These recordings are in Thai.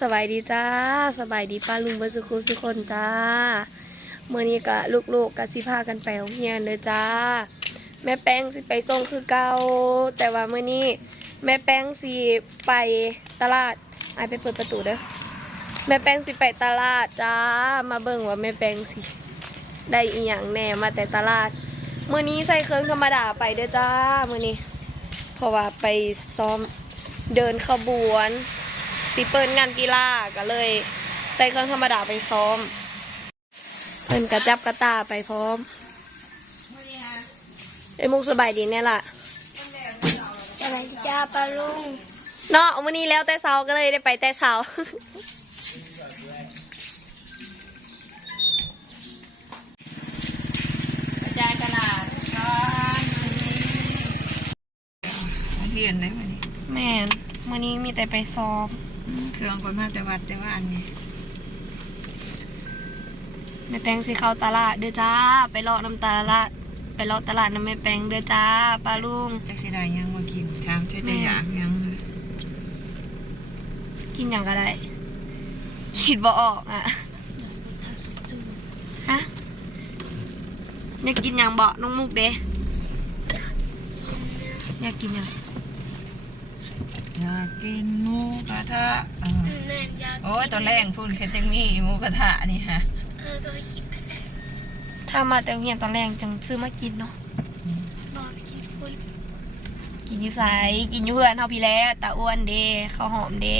สบายดีจ้าสบายดีป้าลุงเบอร์สุขุสุคนจ้าเมื่อนี้กะลูกๆกะสิพากันไปโรงเรียนเลยจ้าแม่แป้งสิไปส่งคือเก่าแต่ว่าเมื่อนี้แม่แป้งสิไปตลาดไปเปิดประตูเด้อแม่แป้งสิไปตลาดจ้ามาเบิ่งว่าแม่แป้งสิได้อีหยังแหน่มาแต่ตลาดเมื่อนี้ใส่เครื่องธรรมดาไปเด้อจ้าเมื่อนี้เพราะว่าไปซ้อมเดินขบวนสิเปิดงานกีฬาก็เลยใส่เครื่องธรรมดาไปซ้อมเพิ่นกระจับกระตาไปพร้อมไอ้มุกสบายดีเนี่ยล่ะสบายดีจ้าปลาลุงเนาะวันนี้แล้วแต่เช้าก็เลยได้ไปแต่เช้า กระจายตลาดกันเรียนได้ไหมนี่แม่นวันนี้มีแต่ไปซ้อมเครื่องคนมาแต่วัดแต่ว่าอันนี้แม่แป้งสิเข้าตลาดเด้อจ้าไปเลาะน้ำตลาดไปเลาะตลาดน้ำแม่แป้งเด้อจ้าป้าลุงจักสิได้ยังมากินถามใช่จะอยากยังเลยกินอย่างก็ได้คิดบ่ออกอ่ะฮะอยากกินอย่างบ่น้องมุกเด้อยากกินอย่างอยากกินหมูกระทะโอ้ยตอนแรกพูดแค่จังมีหมูกระทะนี่ฮะก็ไปกินกันได้ถ้ามาแต่เฮียนตอนแรกจังซื้อมากินเนาะรอไปกินคุณกินอยู่ไสกินอยู่เพื่อนเฮาพี่แล้วตาอ้วนเด้ข้าวหอมเด้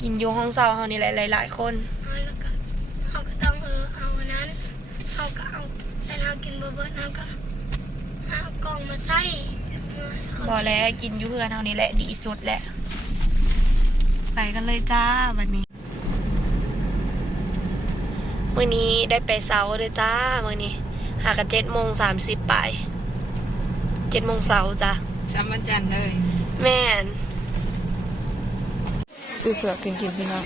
กินอยู่ห้องเช่าเฮานี่หลายๆคนแล้วก็เขาก็ต้องเอาอันนั้นเขาก็เอาแต่เรากินเบอร์เราก็เอากล่องมาใส่บ่แล้วกินอยู่เพื่อนเฮานี่แหละดีสุดแหละไปกันเลยจ้าวันนี้มื้อนี้ได้ไปเช้าเด้อจ้ามื้อนี้หากัน7:30ไป7:00 นจ้ะสามวันจันทร์เลยแม่นซื้อเผือกกินพี่น้อง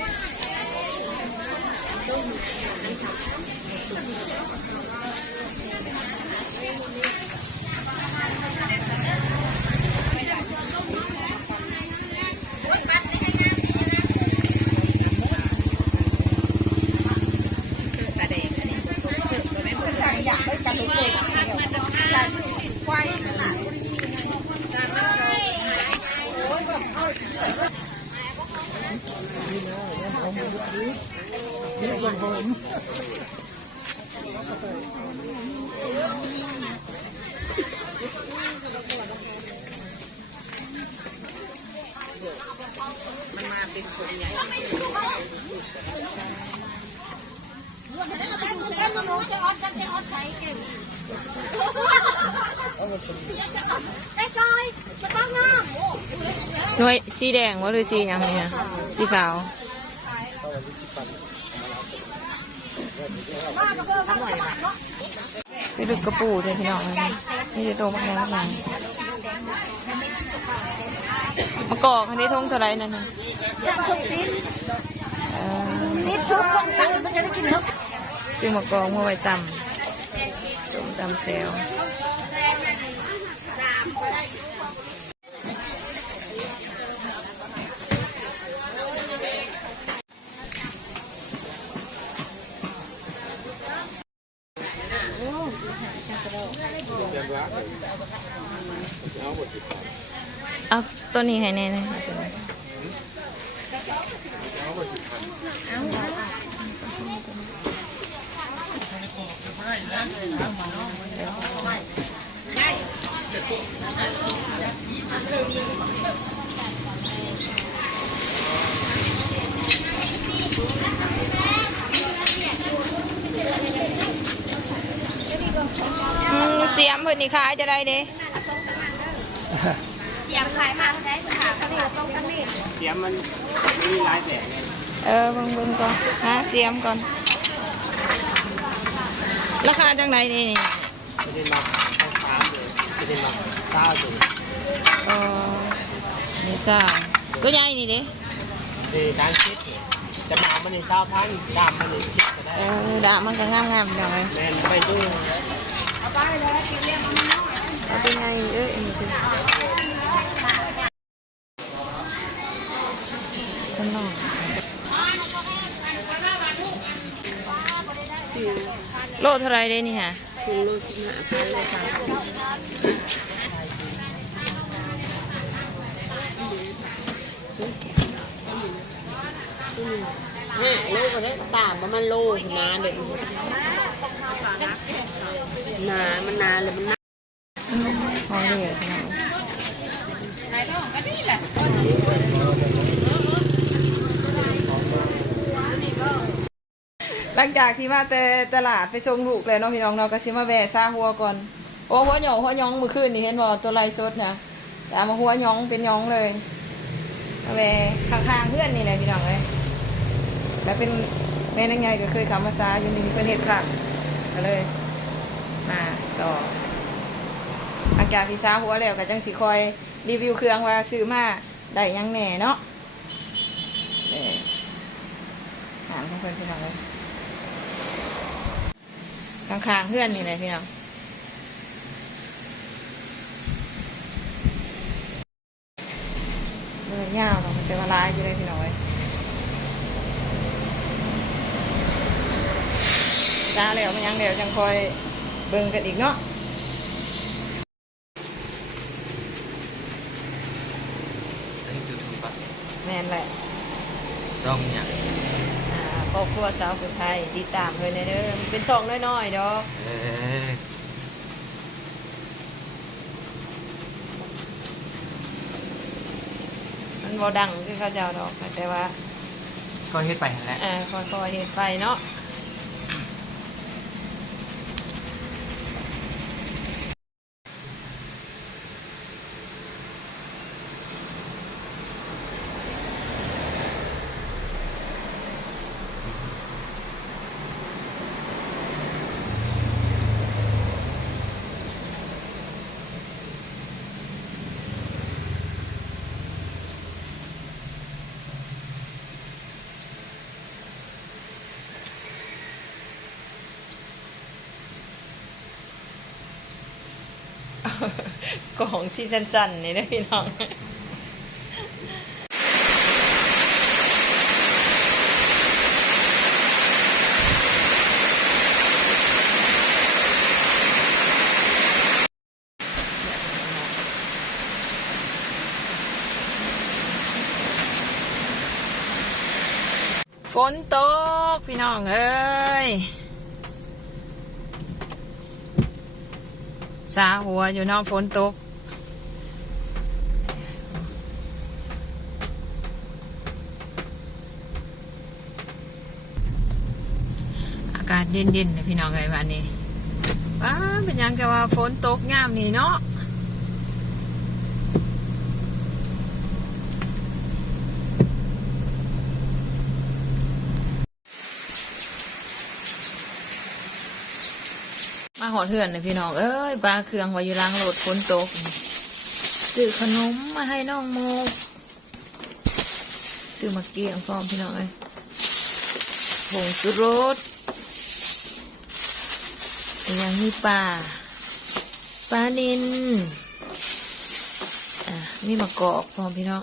มันมาเป็นคนใหญ่หน่วยสีแดงว่าหรือสียังไงนะสีขาวไปดูกระปูเลยพี่น้องนี่จะโตมากแล้วนะมะกอกอันนี้ทุ่งเท่าไรนั่นนะนี่ชุดคนกันมันจะได้กินนึกซื้อมะกอกมาไว้ตำส้มตำเซลเอาตัวนี้ให้แน่เลยเสียมเพื่อนนี่ขายจะได้เด้เสียงขายมาได้สถานก็นี่ต้องกันนี่เสียมมันมีหลายแบบเบิ่งก่อนหาเสียมก่อนราคาจังไหนนี่จะได้มาต้องตามเลยจะได้มาเศร้าอยู่นี่ซ่าก็ใหญ่นี่ดิ30จะมามันใน20,000ดำมันใน10ก็ได้ดำมันก็งามๆอย่างไรแม่นไปดูเอาเป็นไงอันนี้สิ ข้างนอกโลเท่าไรได้นี่ฮะ ถุงโล15,000เลยค่ะโลก็ได้ตามว่ามันโลนานเด็ดนานมันนานเลยมัน พอเลยพี่น้องหลังจากที่มาแต่ตลาดไปส่งลูกเลยเนาะพี่น้องเนาะก็สิมาแวะซาหัวก่อนโอ้หัวหยองมื้อคืนนี่เห็นบ่ตัวไรสดนะแต่เอามาหัวหยองเป็นหยองเลยมาแวะข้างๆเพื่อนนี่แหละพี่น้องเอ้ยแล้วเป็นแม่นางใหญ่ก็เคยเข้ามาซาอยู่นี่เพิ่นเฮ็ดครับก็เลยมาต่อหลังจากที่ซาหัวแล้วก็จังสิคอยรีวิวเครื่องว่าซื้อมาได้หยังแหน่เนาะหาของเพิ่นพี่น้องเลยข้างๆเพื่อนนี่เลยพี่น้องเมื่อยาวเนาะมันเป็นเวลาอยู่เลยพี่น้องเลยซาแล้วมันยังเดี๋ยวจังคอยเบิ่งกันอีกเนาะแม่นแหละ ซ่องเนี่ย ครอบครัวสาวคนไทยติดตามเลยเด้อมันเป็นซองน้อยๆดอก มันบ่ดังคือเขาเจ้าดอกแต่ว่า ก็เฮ็ดไปหั่นแหละ ค่อยๆเฮ็ดไปเนาะกล่องที่สั้นๆนี่เด้อพี่น้องฝนตกพี่น้องเอ้ยสาหัวอยู่นอกฝนตกอากาศเย็นๆเลยพี่น้องเอ้ยวันนี้ว้าเป็นยังแกว่าฝนตกงามนี่เนาะมาหอดเถื่อนเลยพี่น้องเอ้ยปลาเครื่องไว้อยู่ล้างรถฝนตกซื้อขนมมาให้น้องโมซื้อมาเกี่ยงพร้อมพี่น้องเอ้ยผงชูรสอย่างนี้ปลานิลมีมะกอกพร้อมพี่น้อง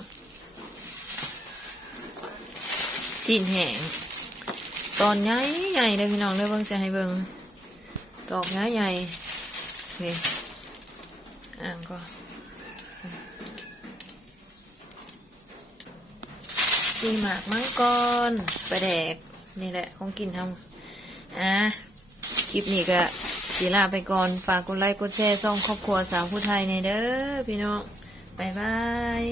ชิ้นแห้งตอนใหญ่เลยพี่น้องเลยเบิ่งเสียให้เบิ่งตอกง่ายใหญ่เฮ้ยก็ตีหมากมังกรปลาแดกนี่แหละของกินทำคลิปนี้ก็สีลาไปก่อนฝากกดไลค์กดแชร์ส่องครอบครัวสาวผู้ไทยในเด้อพี่น้องบ๊ายบาย